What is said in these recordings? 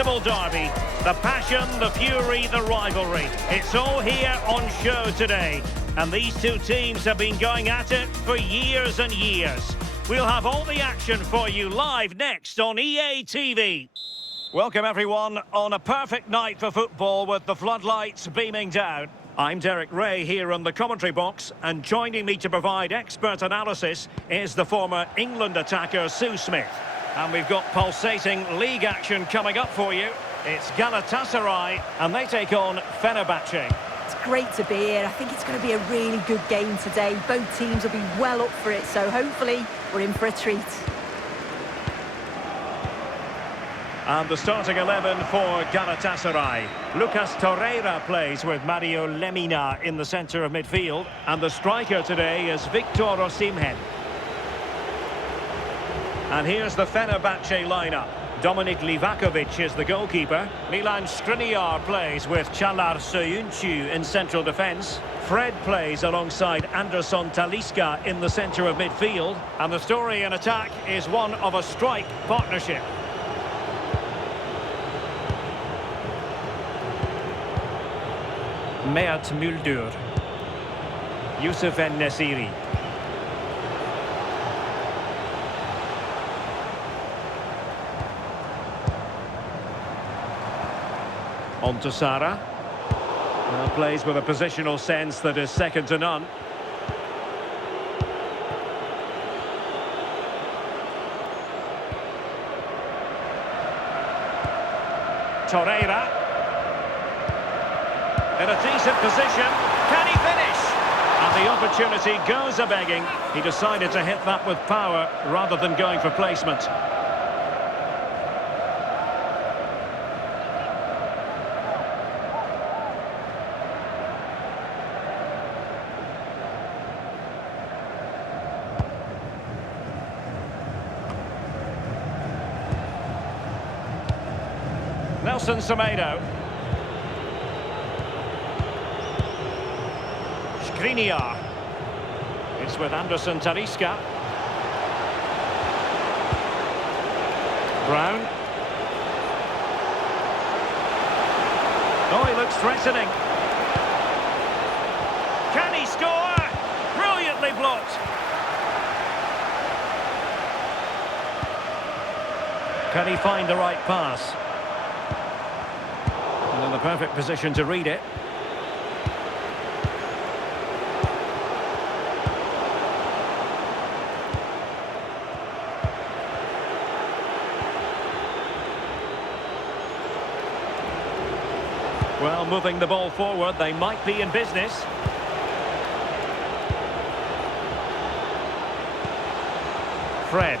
unforgettable derby. The passion, the fury, the rivalry. It's all here on show today. And these two teams have been going at it for years and years. We'll have all the action for you live next on EA TV. Welcome everyone on a perfect night for football with the floodlights beaming down. I'm Derek Ray here on the commentary box, and joining me to provide expert analysis is the former England attacker Sue Smith. And we've got pulsating league action coming up for you. It's Galatasaray and they take on Fenerbahçe. It's great to be here. I think it's going to be a really good game today. Both teams will be well up for it, so hopefully we're in for a treat. And the starting 11 for Galatasaray. Lucas Torreira plays with Mario Lemina in the centre of midfield. And the striker today is Victor Osimhen. And here's the Fenerbahçe lineup. Dominik Livakovic is the goalkeeper. Milan Skriniar plays with Çağlar Söyüncü in central defence. Fred plays alongside Anderson Talisca in the centre of midfield. And the story in attack is one of a strike partnership. Mert Müldür. Yusuf En-Nesyri. On to Sara. Now plays with a positional sense that is second to none. Torreira. In a decent position. Can he finish? And the opportunity goes a-begging. He decided to hit that with power rather than going for placement. Nelson Semedo. Skriniar. It's with Anderson Talisca. Brown. Oh, he looks threatening. Can he score? Brilliantly blocked. Can he find the right pass? And in the perfect position to read it. Well, moving the ball forward, they might be in business. Fred.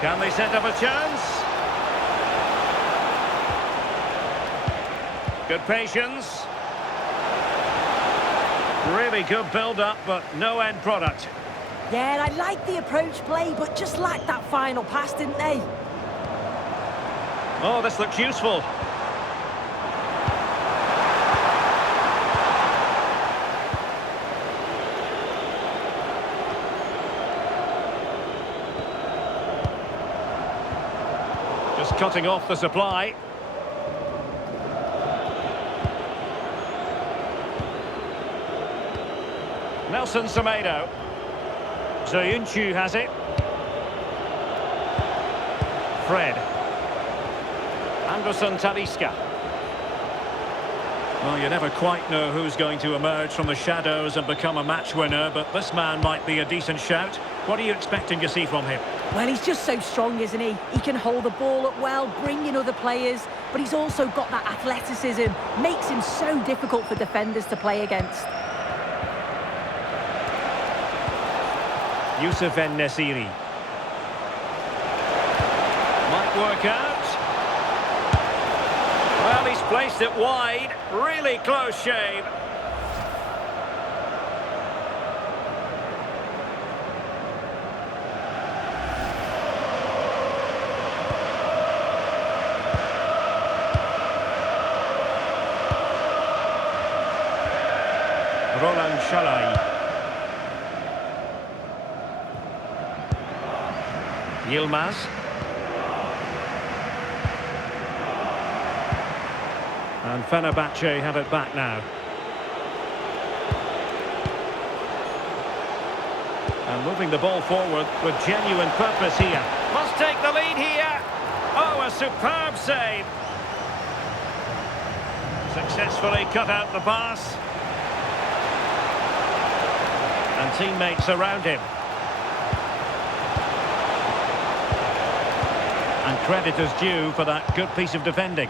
Can they set up a chance? Good patience. Really good build-up, but no end product. Yeah, I like the approach play, but just lacked that final pass, didn't they? Oh, this looks useful. Just cutting off the supply. Nelson Semedo. Söyüncü has it. Fred. Anderson Talisca. Well, you never quite know who's going to emerge from the shadows and become a match winner, but this man might be a decent shout. What are you expecting to see from him? Well, he's just so strong, isn't he? He can hold the ball up well, bring in other players, but he's also got that athleticism. Makes him so difficult for defenders to play against. Yusuf En-Nesyri. Might work out. Well, he's placed it wide. Really close shave. Roland Shalai. Yilmaz. And Fenerbahçe have it back now. And moving the ball forward with genuine purpose here. Must take the lead here. Oh, a superb save. Successfully cut out the pass. And teammates around him. And credit is due for that good piece of defending.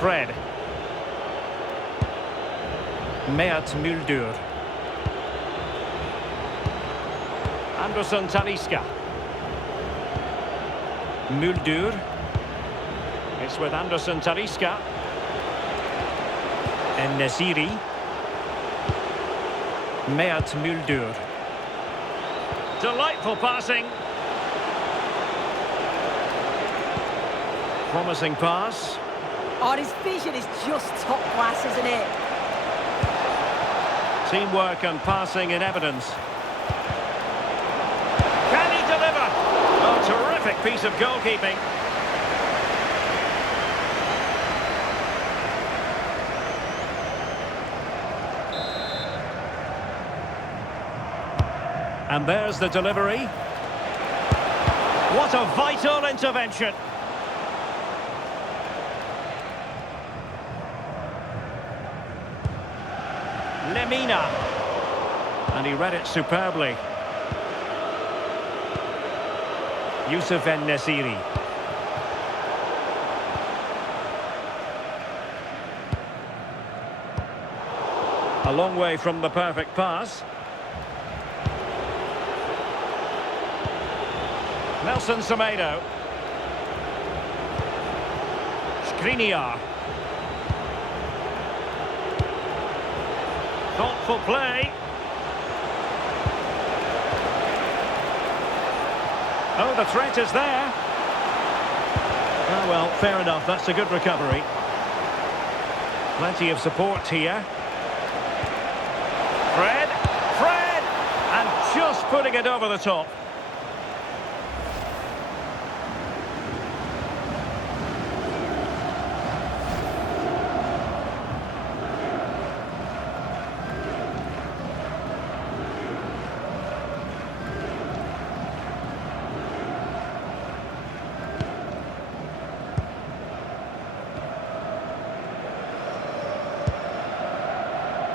Fred. Mert Müldür. Anderson Talisca. Müldür. It's with Anderson Talisca. And Nesiri. Mert Müldür. Delightful passing. Promising pass. Oh, his vision is just top class, isn't it? Teamwork and passing in evidence. Can he deliver? Oh, terrific piece of goalkeeping. And there's the delivery. What a vital intervention. Lemina. And he read it superbly. Youssef En-Nesyri. A long way from the perfect pass. Nelson Semedo. Skriniar. Thoughtful play. Oh, the threat is there. Oh, well, fair enough. That's a good recovery. Plenty of support here. Fred. And just putting it over the top.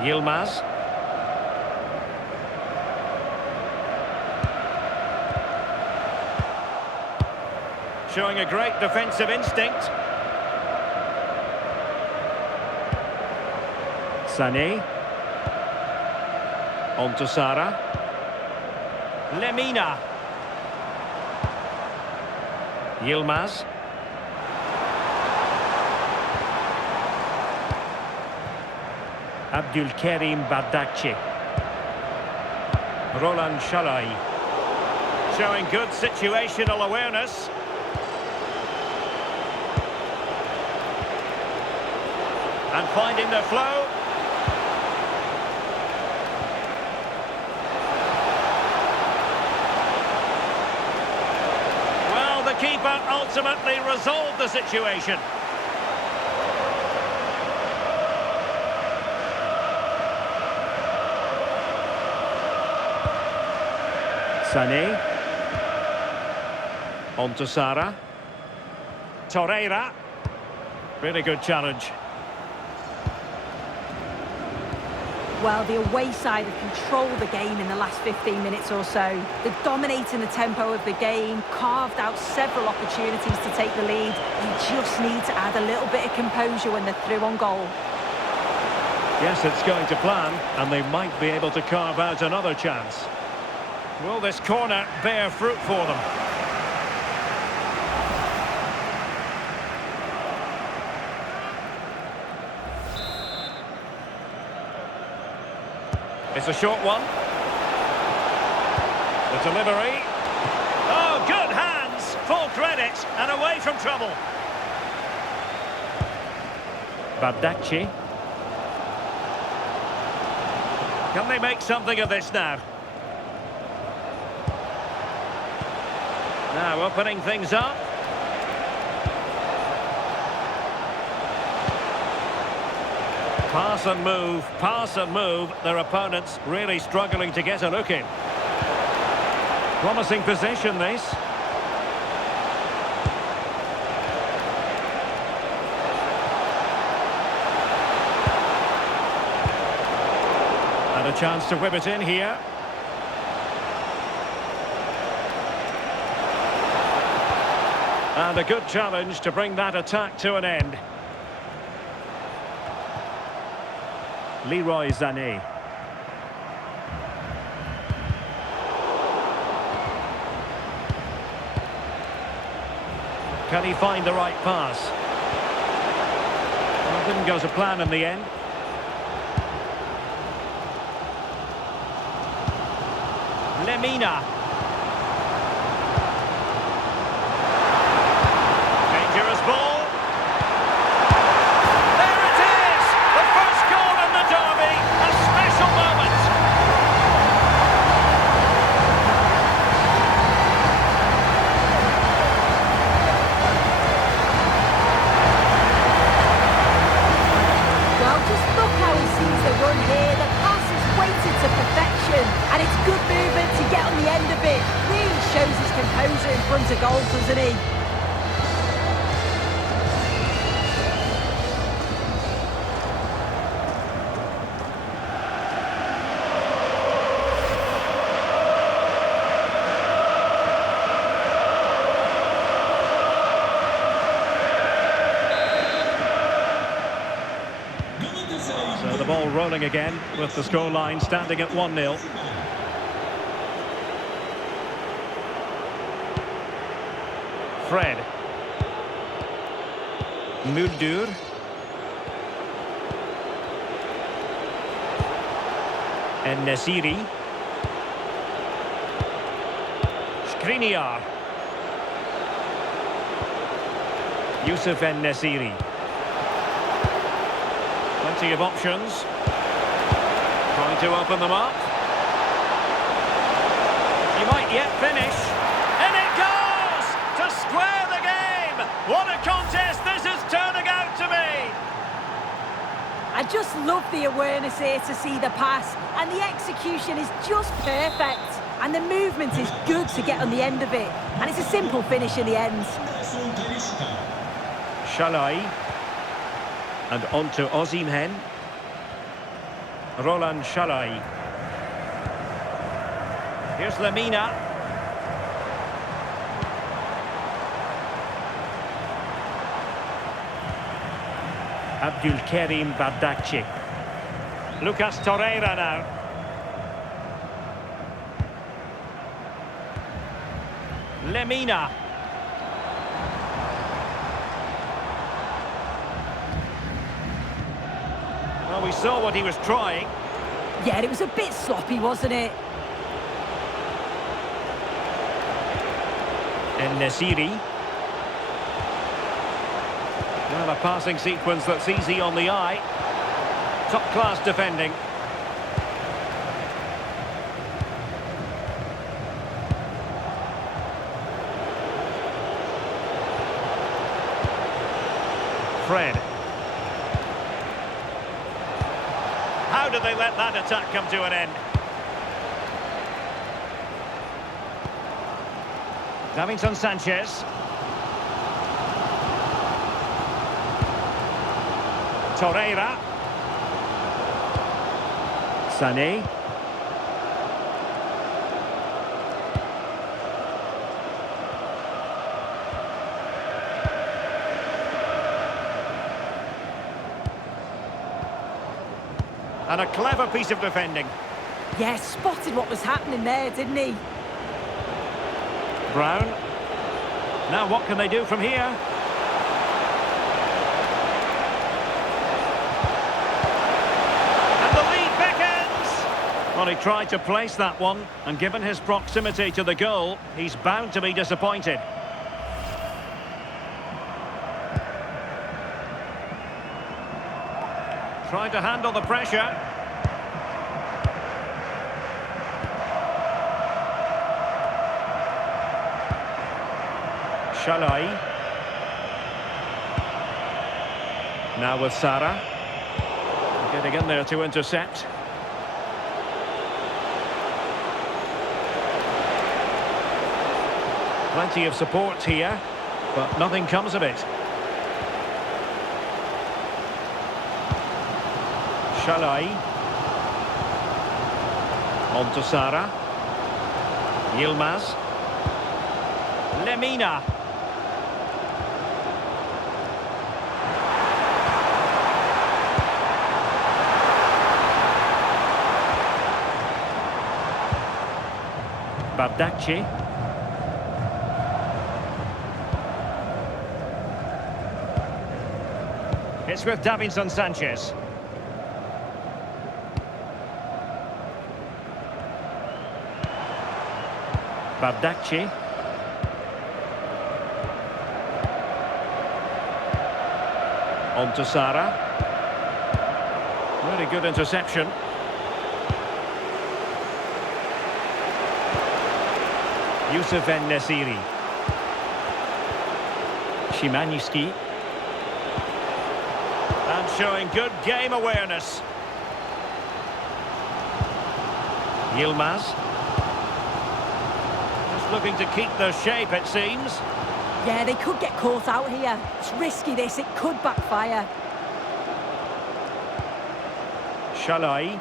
Yilmaz. Showing a great defensive instinct. Sané. On to Sara. Lemina. Yilmaz. Abdülkerim Bardakçı. Roland Shalai. Showing good situational awareness. And finding the flow. Well, the keeper ultimately resolved the situation. Sané. On to Sara. Torreira. Really good challenge. Well, the away side have controlled the game in the last 15 minutes or so. They're dominating the tempo of the game, carved out several opportunities to take the lead. You just need to add a little bit of composure when they're through on goal. Yes, it's going to plan, and they might be able to carve out another chance. Will this corner bear fruit for them? It's a short one. The delivery. Oh, good hands. Full credit and away from trouble. Bardakçı. Can they make something of this now? Now opening things up. Pass and move. Their opponents really struggling to get a look in. Promising position, this. And a chance to whip it in here. And a good challenge to bring that attack to an end. Leroy Sané. Can he find the right pass? Well, didn't go to plan in the end. Lemina. Dangerous ball. There it is! The first goal in the derby. A special moment. Well, just look how he sees the run here. The pass is weighted to perfection, and it's good movement to get on the end of it. Really shows his composure in front of goal, doesn't he? So the ball rolling again with the scoreline standing at 1-0. Fred. Muldur. En-Nesyri. Skriniar. Yusuf En-Nesyri. Plenty of options. Trying to open them up. He might yet finish. And it goes! To square the game! What a contest this is turning out to be! I just love the awareness here to see the pass, and the execution is just perfect. And the movement is good to get on the end of it. And it's a simple finish in the end. Shalai. And on to Osimhen. Roland Shalai. Here's Lemina. Abdulkarim Bardakci. Lucas Torreira now. Lemina. Well, we saw what he was trying. Yeah, it was a bit sloppy, wasn't it? En-Nesyri. Well, a passing sequence that's easy on the eye. Top-class defending. Fred. How did they let that attack come to an end? Davinson Sanchez. Torreira. Sané. And a clever piece of defending. Yeah, spotted what was happening there, didn't he? Brown. Now what can they do from here? And the lead beckons! Well, he tried to place that one, and given his proximity to the goal, he's bound to be disappointed. Trying to handle the pressure. Shalai. Now with Sarah. Getting in there to intercept. Plenty of support here, but nothing comes of it. Shalai. On to Sarah. Yilmaz. Lemina. Bardakci. It's with Davinson Sanchez. Bardakci. On to Sarah. Very good interception. Yusuf En-Nesyri. Szymański. And showing good game awareness. Yilmaz. Just looking to keep their shape, it seems. Yeah, they could get caught out here. It's risky, this. It could backfire. Shalai.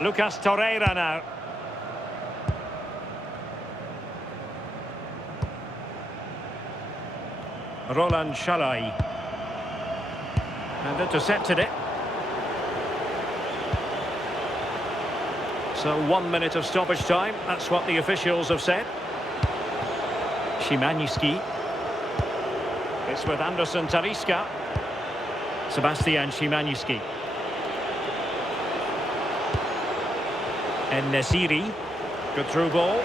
Lucas Torreira now. Roland Shalai. And intercepted it. So 1 minute of stoppage time. That's what the officials have said. Szymański. It's with Anderson Talisca. Sebastian Szymański. En-Nesyri. Good through ball.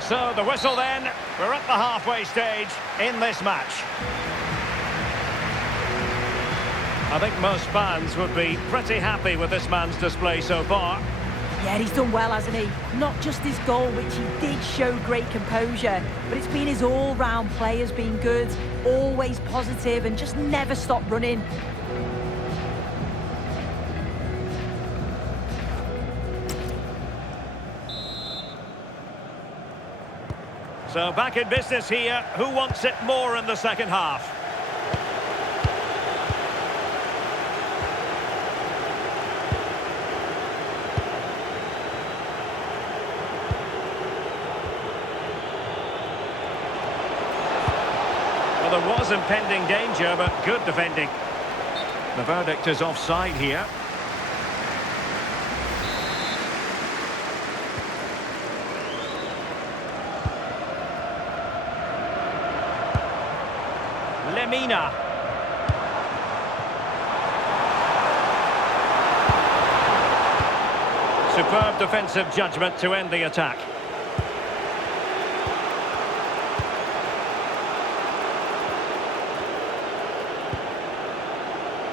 So the whistle then. We're at the halfway stage in this match. I think most fans would be pretty happy with this man's display so far. Yeah, he's done well, hasn't he? Not just his goal, which he did show great composure, but it's been his all-round play has been good, always positive and just never stopped running. So back in business here. Who wants it more in the second half? Well, there was impending danger, but good defending. The verdict is offside here. Lemina. Superb defensive judgment to end the attack.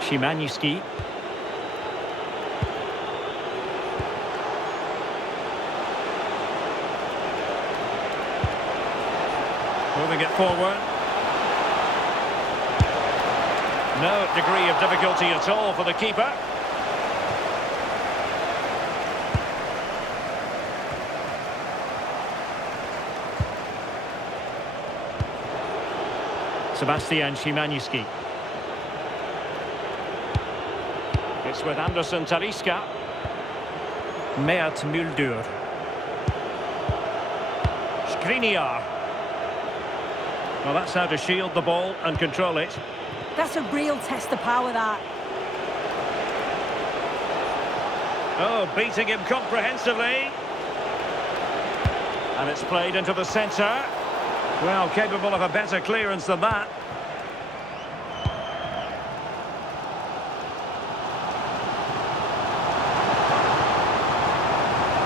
Szymański. Moving it forward. No degree of difficulty at all for the keeper. Sebastian Szymański. It's with Anderson Talisca. Mert Muldur. Skriniar. Well, that's how to shield the ball and control it. That's a real test of power, that. Oh, beating him comprehensively. And it's played into the centre. Well, capable of a better clearance than that.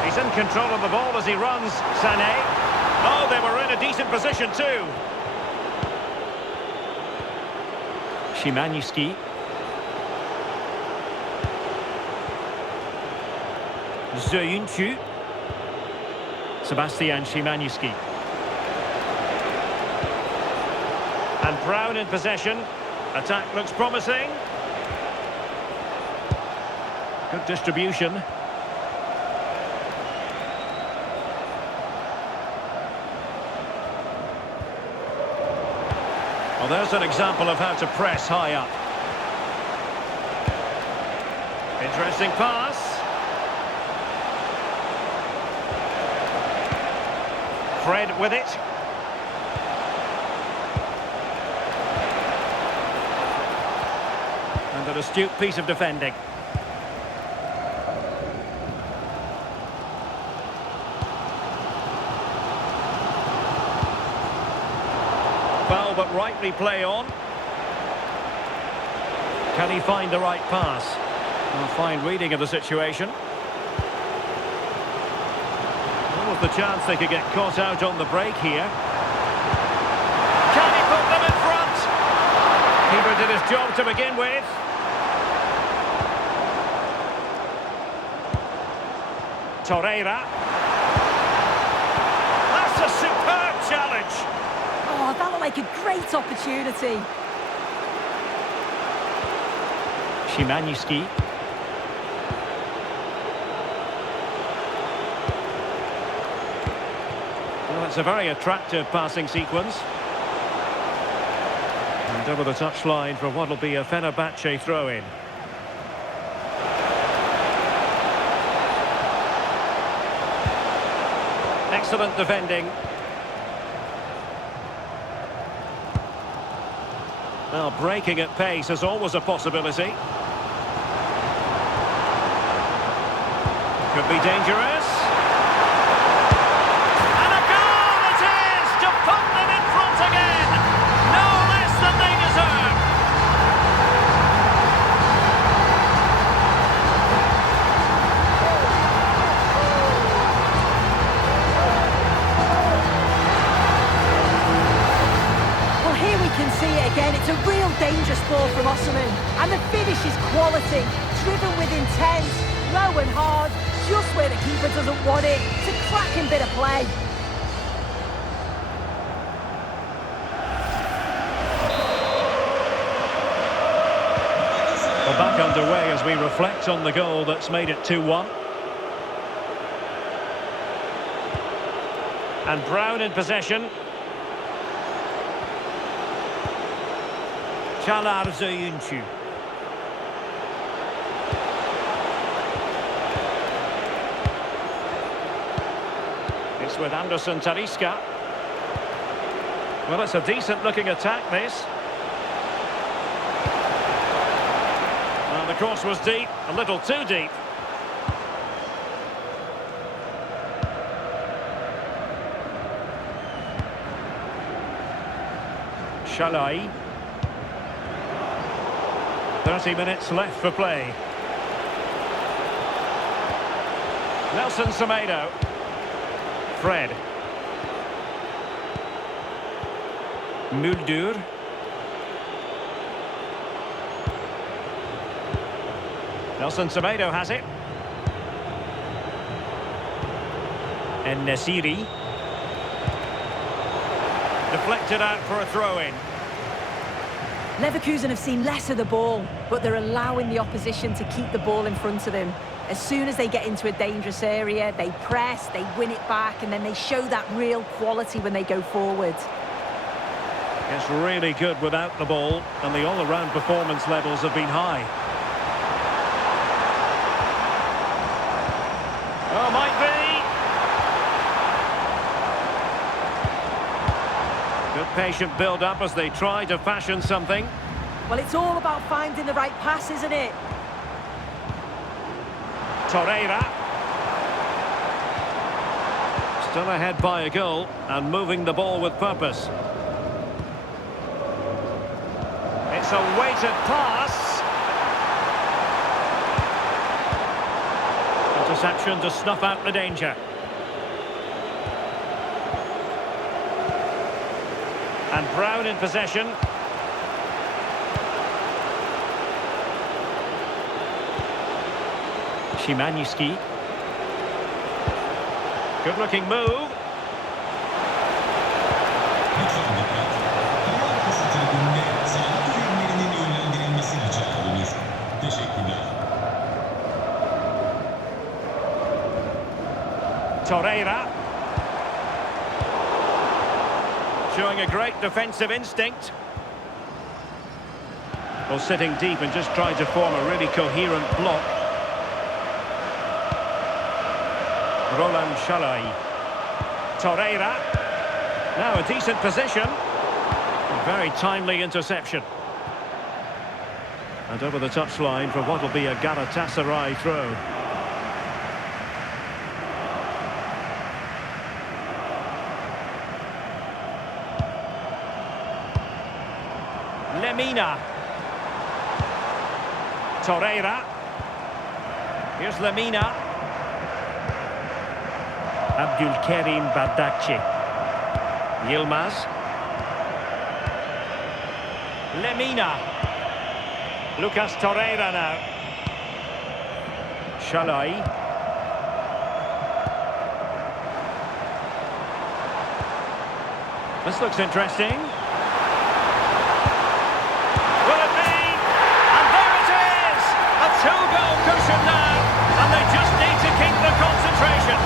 He's in control of the ball as he runs, Sané. Oh, they were in a decent position too. Szymański. Zöyüncü. Sebastian Szymański. And Brown in possession. Attack looks promising. Good distribution. Well, there's an example of how to press high up. Interesting pass. Fred with it. And an astute piece of defending. Foul, but rightly play on. Can he find the right pass? A fine reading of the situation. What was the chance they could get caught out on the break here? Can he put them in front? Keeper did his job to begin with. Torreira. That's a superb challenge. Oh, that looked like a great opportunity. Szymański. Well, it's a very attractive passing sequence. And over the touchline for what will be a Fenerbahçe throw-in. Excellent defending. Well, breaking at pace is always a possibility. Could be dangerous. And a goal it is to put them in front again. No less than they deserve. Well, here we can see it again. It's a real dangerous ball from Osimhen. And the finish is quality. Driven with intent, low and hard, just where the keeper doesn't want it. It's a cracking bit of play. Well, back underway as we reflect on the goal that's made it 2-1. And Brown in possession. Çalar Zöyüncü. It's with Anderson Talisca. Well, it's a decent-looking attack, this. Well, the cross was deep, a little too deep. Shalai. 30 minutes left for play. Nelson Semedo. Fred. Muldur. Nelson Semedo has it. And Nasiri. Deflected out for a throw-in. Leverkusen have seen less of the ball, but they're allowing the opposition to keep the ball in front of them. As soon as they get into a dangerous area, they press, they win it back, and then they show that real quality when they go forward. It's really good without the ball, and the all-around performance levels have been high. Oh, might be. Good patient build-up as they try to fashion something. Well, it's all about finding the right pass, isn't it? Torreira. Still ahead by a goal and moving the ball with purpose. It's a weighted pass. Interception to snuff out the danger. And Brown in possession. Szymański. Good looking move. Torreira. Showing a great defensive instinct. Well, sitting deep and just trying to form a really coherent block. Roland Shalai. Torreira. Now a decent position. A very timely interception. And over the touchline for what will be a Galatasaray throw. Lemina. Torreira. Here's Lemina. Abdulkarim Bardakci. Yilmaz. Lemina. Lucas Torreira now. Shalai. This looks interesting. Will it be? And there it is! A two-goal cushion now, and they just need to keep the concentration.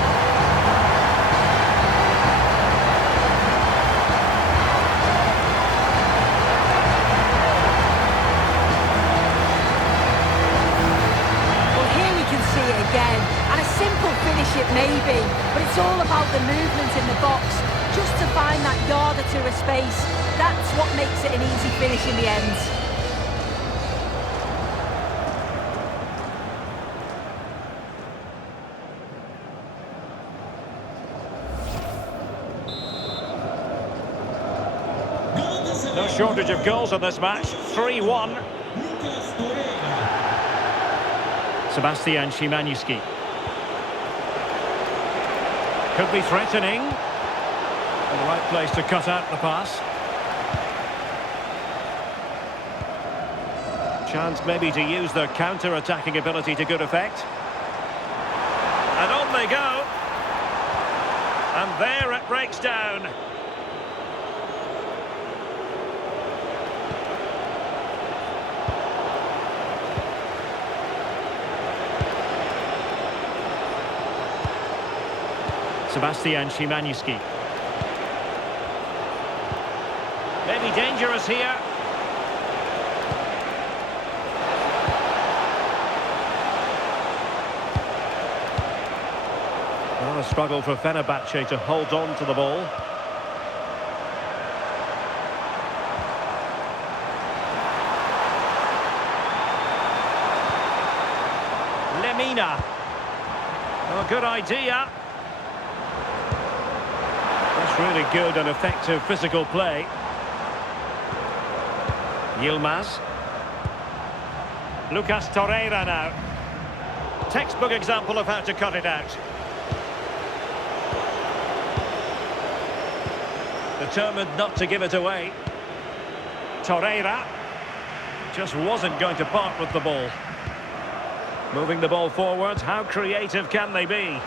Again, and a simple finish it may be, but it's all about the movement in the box, just to find that yard or two of space. That's what makes it an easy finish in the end. No shortage of goals in this match, 3-1. Sebastian Szymanski. Could be threatening. In the right place to cut out the pass. Chance maybe to use their counter-attacking ability to good effect. And on they go. And there it breaks down. Sebastian Szymanski. Maybe dangerous here. Well, a struggle for Fenerbahçe to hold on to the ball. Lemina. Oh, good idea. That's really good and effective physical play. Yilmaz. Lucas Torreira now. Textbook example of how to cut it out. Determined not to give it away. Torreira just wasn't going to part with the ball. Moving the ball forward, how creative can they be?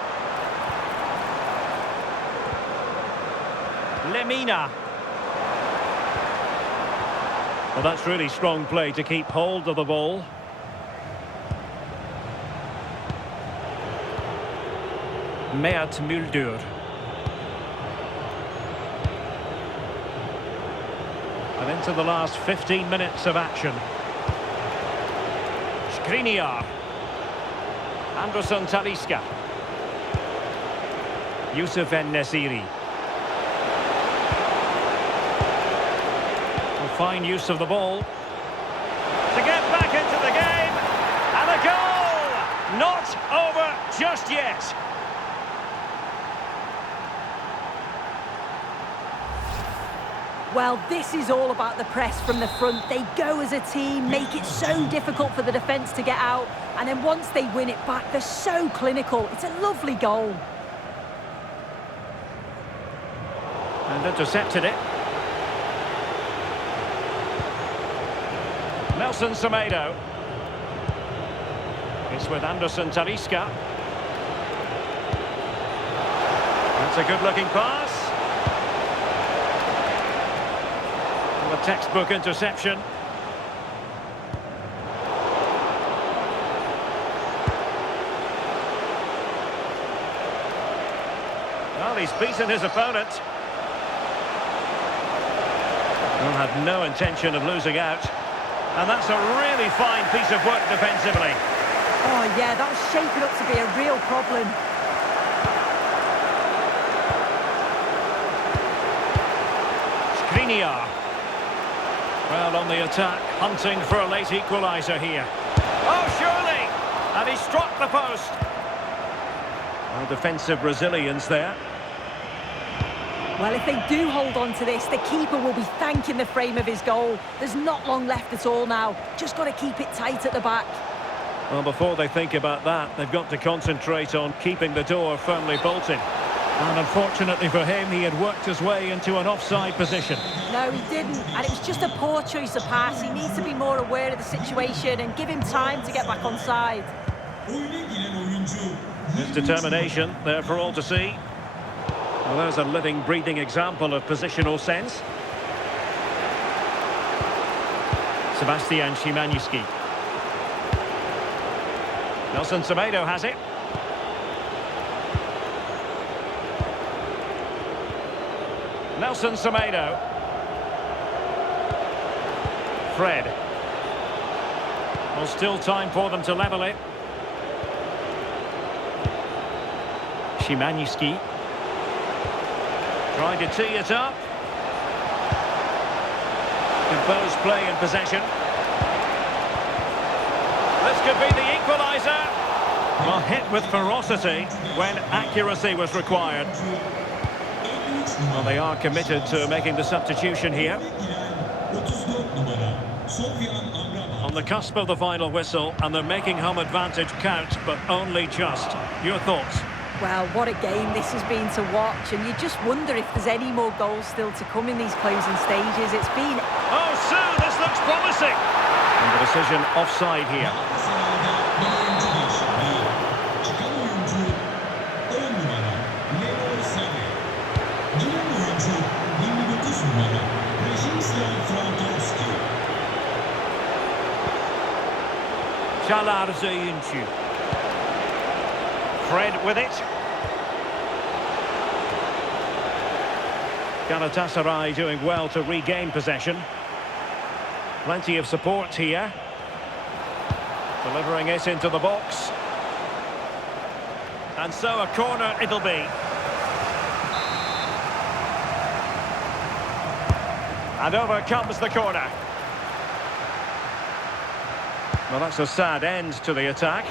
Lemina. Well, that's really strong play to keep hold of the ball. Mert Muldur. And into the last 15 minutes of action. Skriniar. Anderson Talisca. Youssef En-Nesyri. Fine use of the ball. To get back into the game. And a goal! Not over just yet. Well, this is all about the press from the front. They go as a team, make it so difficult for the defence to get out, and then once they win it back, they're so clinical. It's a lovely goal. And intercepted it. Nelson Semedo. It's with Anderson Talisca. It's a good-looking pass. And a textbook interception. Well, he's beaten his opponent. He'll have no intention of losing out. And that's a really fine piece of work defensively. Oh, yeah, that was shaping up to be a real problem. Skriniar. Well, on the attack, hunting for a late equaliser here. Oh, surely! And he struck the post. Well, defensive resilience there. Well, if they do hold on to this, the keeper will be thanking the frame of his goal. There's not long left at all now. Just got to keep it tight at the back. Well, before they think about that, they've got to concentrate on keeping the door firmly bolted. And unfortunately for him, he had worked his way into an offside position. No, he didn't. And it was just a poor choice of pass. He needs to be more aware of the situation and give him time to get back on side. His determination there for all to see. Well, there's a living, breathing example of positional sense. Sebastian Szymański. Nelson Semedo has it. Nelson Semedo. Fred. Well, still time for them to level it. Szymański. Trying to tee it up. Composed play in possession. This could be the equaliser. Well, hit with ferocity when accuracy was required. Well, they are committed to making the substitution here. On the cusp of the final whistle, and they're making home advantage count, but only just. Your thoughts? Well, what a game this has been to watch, and you just wonder if there's any more goals still to come in these closing stages. It's been... Oh, Sue, this looks promising! And the decision offside here. Çalar Zeyuncu. Fred with it. Galatasaray doing well to regain possession. Plenty of support here. Delivering it into the box. And so a corner it'll be. And over comes the corner. Well, that's a sad end to the attack.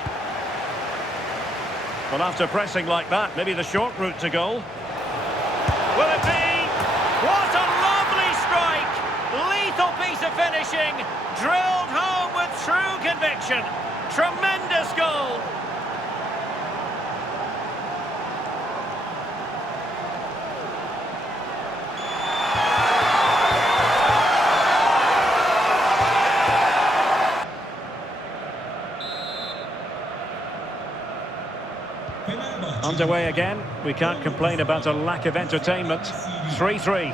Well, after pressing like that, maybe the short route to goal. Will it be? What a lovely strike! Lethal piece of finishing. Drilled home with true conviction. Tremendous goal. Underway again. We can't complain about a lack of entertainment. 3-3.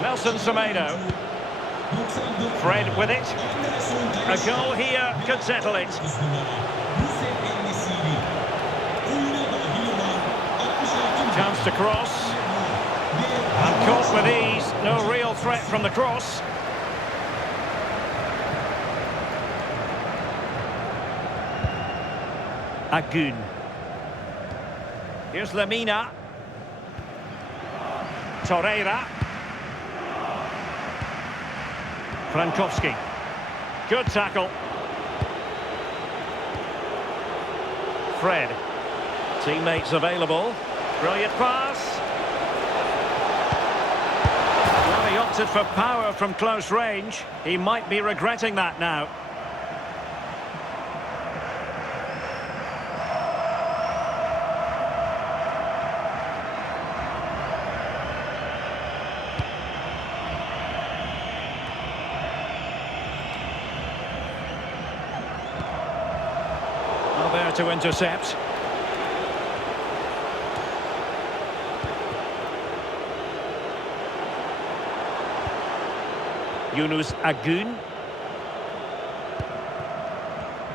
Nelson Semedo. Fred with it. A goal here could settle it. Chance to cross. And caught with ease. No real threat from the cross. Agun. Here's Lamina. Torreira. Frankowski. Good tackle. Fred. Teammates available. Brilliant pass. Well, he opted for power from close range. He might be regretting that now. to intercept. Yunus Agun.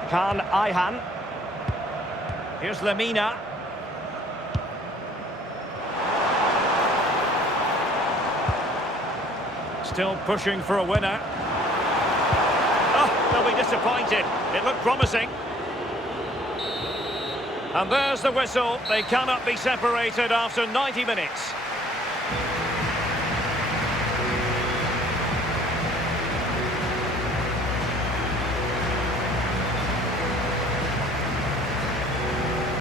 Kaan Ayhan. Here's Lamina. Still pushing for a winner. Oh, they'll be disappointed. It looked promising. And there's the whistle. They cannot be separated after 90 minutes.